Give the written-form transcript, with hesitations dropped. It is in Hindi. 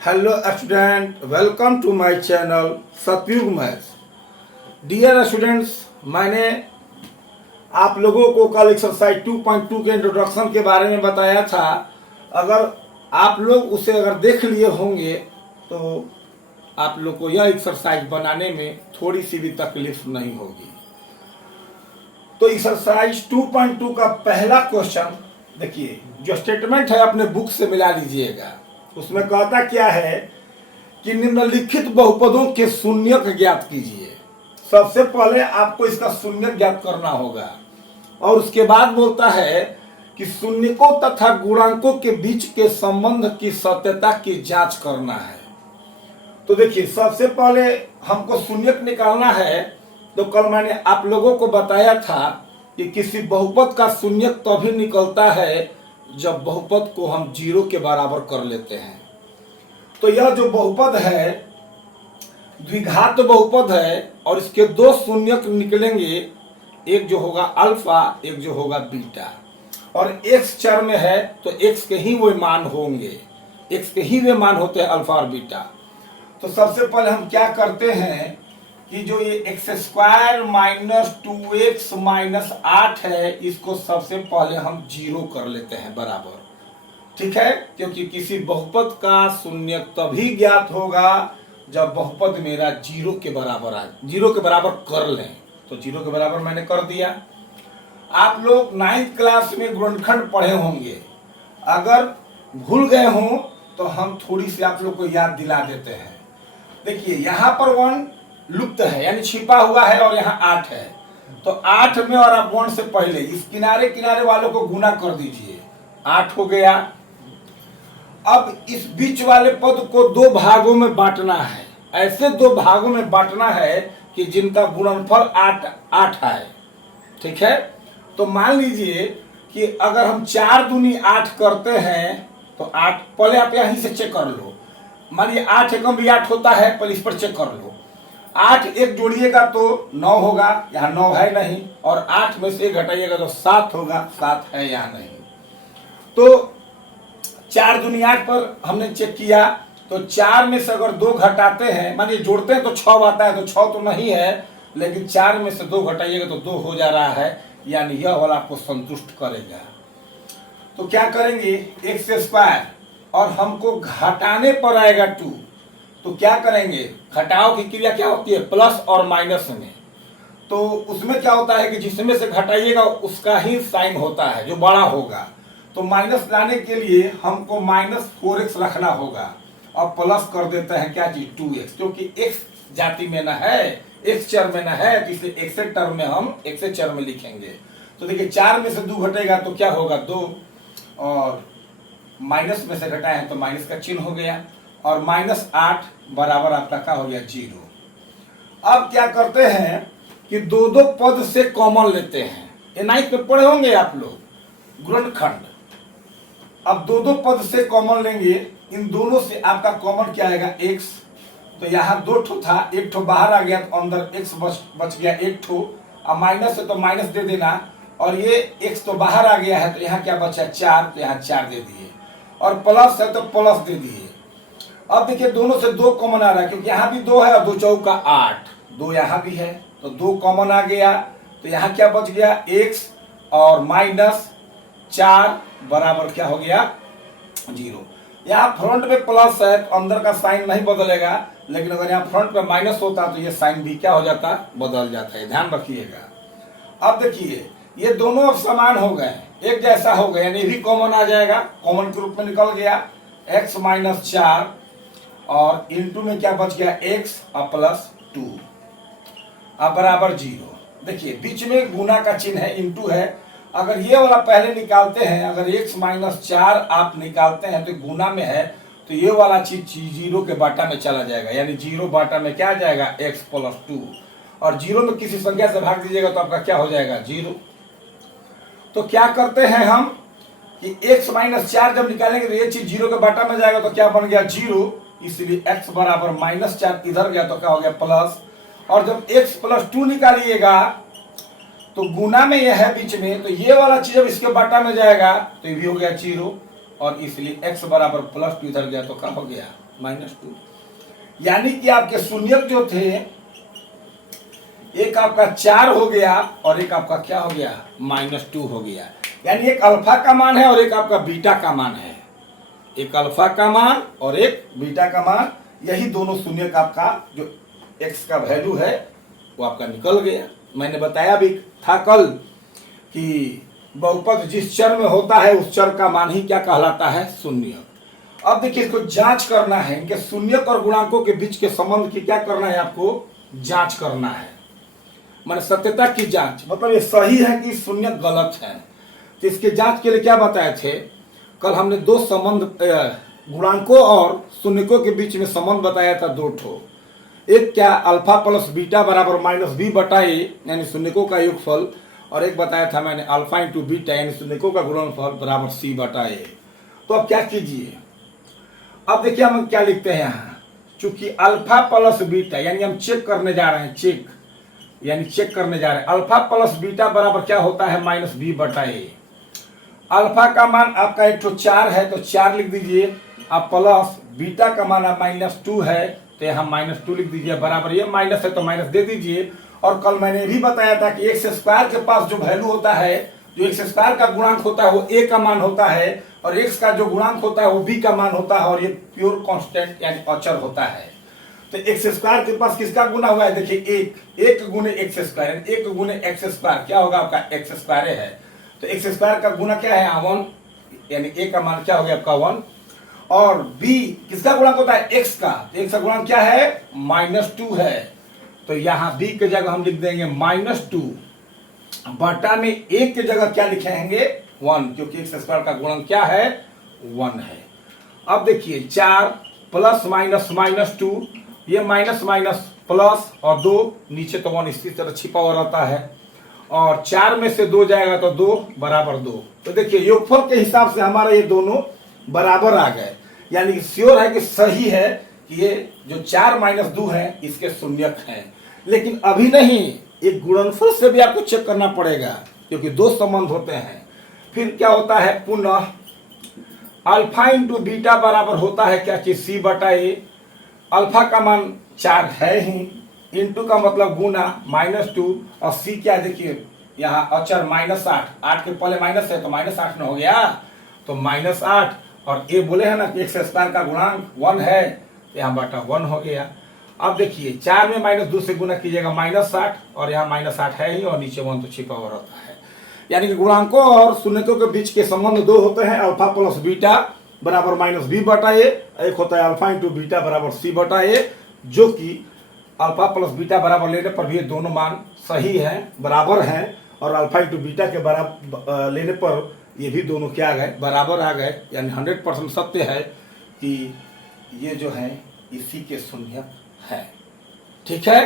Hello student, welcome to my channel Satyug maths. Dear students, मैंने आप लोगों को कल एक्सरसाइज 2.2 के इंट्रोडक्शन के बारे में बताया था। अगर आप लोग उसे देख लिए होंगे तो आप लोग को यह एक्सरसाइज बनाने में थोड़ी सी भी तकलीफ नहीं होगी। तो एक्सरसाइज 2.2 का पहला क्वेश्चन देखिए, जो स्टेटमेंट है अपने बुक से मिला लीजिएगा। उसमें कहता क्या है कि निम्नलिखित बहुपदों के शून्यक ज्ञात कीजिए। सबसे पहले आपको इसका शून्यक ज्ञात करना होगा और उसके बाद बोलता है कि शून्यकों तथा गुणांकों के बीच के संबंध की सत्यता की जांच करना है। तो देखिए, सबसे पहले हमको शून्यक निकालना है। तो कल मैंने आप लोगों को बताया था कि किसी बहुपद का शून्यक तभी निकलता है जब बहुपद को हम जीरो के बराबर कर लेते हैं। तो यह जो बहुपद है द्विघात बहुपद है और इसके दो शून्यक निकलेंगे, एक जो होगा अल्फा, एक जो होगा बीटा। और एक्स चर में है तो एक्स के ही वो मान होंगे, एक्स के ही वे मान होते हैं अल्फा और बीटा। तो सबसे पहले हम क्या करते हैं कि जो ये x square minus 2x minus 8 है, इसको सबसे पहले हम जीरो कर लेते हैं बराबर। ठीक है, क्योंकि किसी बहुपद का शून्यक तभी ज्ञात होगा जब बहुपद मेरा जीरो के बराबर आए। जीरो के बराबर कर लें, तो जीरो के बराबर मैंने कर दिया। आप लोग 9th क्लास में गुणनखंड पढ़े होंगे। अगर भूल गए हों तो हम थोड़ी सी आप लोग को याद दिला देते हैं। देखिए, यहाँ पर 1 लुप्त है यानी छिपा हुआ है और यहाँ 8 है। तो 8 में और आप 1 से पहले इस किनारे किनारे वालों को गुना कर दीजिए, 8 हो गया। अब इस बीच वाले पद को दो भागों में बांटना है। ऐसे दो भागों में बांटना है कि जिनका गुणनफल 8 आए। ठीक है, तो मान लीजिए कि अगर हम 4 दूनी 8 करते हैं तो 8, पहले आप यहीं से चेक कर लो। मानिए 8 एकम भी 8 होता है, पहले इस पर चेक कर लो। 8 एक जोड़िएगा तो 9 होगा, यहाँ 9 है नहीं। और 8 में से 1 घटाइएगा तो 7 होगा, 7 है यहाँ नहीं। तो 4 दूनी 8 पर हमने चेक किया तो 4 में से अगर 2 घटाते हैं, मानिए जोड़ते हैं तो 6 आता है, तो 6 तो नहीं है, लेकिन 4 में से 2 घटाइएगा तो 2 हो जा रहा है, यानी यह वाला आपको संतुष्ट करेगा। तो क्या करेंगे, एक्स स्क्वायर और हमको घटाने पर आएगा 2, तो क्या करेंगे, घटाव की क्रिया क्या होती है, प्लस और माइनस में। तो उसमें क्या होता है कि जिसमें से घटाइएगा उसका ही साइन होता है जो बड़ा होगा। तो माइनस लाने के लिए हमको -4x रखना होगा और प्लस कर देते हैं क्या चीज, 2x, क्योंकि x जाति में ना है, x चर में ना है, तो इसलिए x टर्म में हम x चर में लिखेंगे। तो देखिए 4 में से 2 घटेगा तो क्या होगा, 2, और माइनस में से घटाए हैं तो माइनस का चिन्ह हो गया, और -8 बराबर आपका क्या हो गया, 0। अब क्या करते हैं कि दो दो पद से कॉमन लेते हैं। ये 9th में पढ़े होंगे आप लोग, गुणनखंड। अब दो दो पद से कॉमन लेंगे, इन दोनों से आपका कॉमन क्या आएगा, x। तो यहाँ 2 ठो था, 1 ठो बाहर आ गया तो अंदर x बच गया 1 ठो। अब माइनस है तो माइनस दे देना, और ये x तो बाहर आ गया है तो यहाँ क्या बचा, 4, तो यहाँ 4 दे दिए, और प्लस है तो प्लस दे दिए। अब देखिए दोनों से 2 कॉमन आ रहा है, क्योंकि यहाँ भी 2 है और 2 चौका 8, 2 यहाँ भी है तो 2 कॉमन आ गया। तो यहाँ क्या बच गया, x और -4 बराबर क्या हो गया, 0। यहाँ फ्रंट में प्लस है तो अंदर का साइन नहीं बदलेगा, लेकिन अगर यहाँ फ्रंट में माइनस होता तो ये साइन भी क्या हो जाता, बदल जाता है, ध्यान रखिएगा। अब देखिए ये दोनों अब समान हो गए, एक जैसा हो गया, यानी भी कॉमन आ जाएगा, कॉमन के रूप में निकल गया x -4 और इंटू में क्या बच गया, x और +2 अब बराबर 0। देखिए बीच में गुना का चिन्ह है, इंटू है। अगर ये वाला पहले निकालते हैं, अगर x -4 आप निकालते हैं तो गुना में है, तो ये वाला चीज 0 के बाटा में चला जाएगा, यानी 0 बाटा में क्या आ जाएगा, x +2। और 0 में किसी संख्या से भाग दीजिएगा तो आपका क्या हो जाएगा, 0। तो क्या करते हैं हम कि x -4 जब निकालेंगे तो ये चीज 0 के बाटा में जाएगा, तो क्या बन गया, 0। इसलिए x बराबर -4 इधर गया तो क्या हो गया, प्लस। और जब x +2 निकालिएगा तो गुना में यह है बीच में, तो ये वाला चीज जब इसके बाटा में जाएगा तो ये भी हो गया 0, और इसलिए x बराबर +2 इधर गया तो क्या हो गया, -2, यानी कि आपके शून्यक जो थे, एक आपका 4 हो गया और एक आपका क्या हो गया, -2 हो गया। यानी एक अल्फा का मान है और एक आपका बीटा का मान है, एक अल्फा का मान और एक बीटा का मान, यही दोनों शून्यक आपका जो x का वैल्यू है वो आपका निकल गया। मैंने बताया भी था कल कि बहुपद जिस चर में होता है उस चर का मान ही क्या कहलाता है, शून्यक। अब देखिए इसको जांच करना है, इनके शून्यक और गुणांकों के बीच के संबंध की क्या करना है, आपको जांच करना है, माने सत्यता की जांच, मतलब ये सही है कि शून्यक गलत है। तो इसके जांच के लिए क्या बताए थे कल हमने, दो संबंध गुणांकों और शून्यकों के बीच में संबंध बताया था, दो ठो। एक क्या, अल्फा प्लस बीटा बराबर -b बटा a, यानी शून्यकों का योगफल, और एक बताया था मैंने अल्फा इंटू बीटा यानी शून्यकों का गुणनफल बराबर c बटा a। तो अब क्या कीजिए, अब देखिए हम क्या लिखते हैं यहाँ, चूंकि अल्फा प्लस बीटा यानी हम चेक करने जा रहे हैं, चेक करने जा रहे हैं, अल्फा प्लस बीटा बराबर क्या होता है, -b बटा a। अल्फा का मान आपका एक तो 4 है तो 4 लिख दीजिए, अब प्लस बीटा का मान -2 है तो यहाँ -2 लिख दीजिए, बराबर ये माइनस है तो माइनस दे दीजिए। और कल मैंने भी बताया था कि एक्स स्क्वायर के पास जो वैल्यू होता है, जो एक्स स्क्वायर का गुणांक होता है वो a का मान होता है, और एक्स का जो गुणांक होता है वो b का मान होता है, और ये प्योर कांस्टेंट यानी अचर होता है। तो एक्स स्क्वायर के पास किसका गुना हुआ है, देखिए एक गुने एक्स स्क्वायर, एक गुने एक्स स्क्वायर क्या होगा आपका, एक्स स्क्वायर है। तो एक्स स्क्वायर का गुना क्या है, 1, यानी a का मान क्या हो गया आपका 1, और b किसका गुणांक होता है, x का, तो x का गुणांक क्या है, -2 है। तो यहाँ b के जगह हम लिख देंगे -2 बटा में a के जगह क्या लिखेंगे, 1, क्योंकि एक्स स्क्वायर का गुणांक क्या है, 1 है। अब देखिए 4 प्लस -2, ये माइनस माइनस प्लस और 2, नीचे तो 1 इसी तरह छिपा हुआ रहता है, और 4 में से 2 जाएगा तो 2 बराबर 2। तो देखिए योगफल के हिसाब से हमारा ये दोनों बराबर आ गए, यानी कि श्योर है कि सही है कि ये जो 4 - 2 है इसके शून्यक हैं। लेकिन अभी नहीं, एक गुणनफल से भी आपको चेक करना पड़ेगा, क्योंकि दो संबंध होते हैं। फिर क्या होता है, पुनः अल्फा इंटू बीटा बराबर होता है क्या कि c बटा a। अल्फा का मान 4 है ही, इंटू का मतलब गुना -2, और c क्या है देखिए यहाँ अचर -8, 8 के पहले माइनस है तो -8 में हो गया, तो -8, और a बोले है ना कि एक्स स्क्वायर का गुणांक 1 है, तो यहाँ बटा 1 हो गया। अब देखिए 4 में -2 से गुना कीजिएगा -8, और यहाँ -8 है ही, और नीचे 1 तो छिपा हुआ रहता है। यानी कि गुणांकों और शून्यकों के बीच के संबंध दो होते हैं, अल्फा प्लस बीटा बराबर -b बटा a, एक होता है अल्फा इंटू बीटा बराबर c बटा a, जो कि अल्फा प्लस बीटा बराबर लेने पर भी ये दोनों मान सही हैं, बराबर हैं, और अल्फा इंटू बीटा के बराबर लेने पर ये भी दोनों क्या आ गए, बराबर आ गए। यानी 100% सत्य है कि ये जो है इसी के शून्यक है। ठीक है।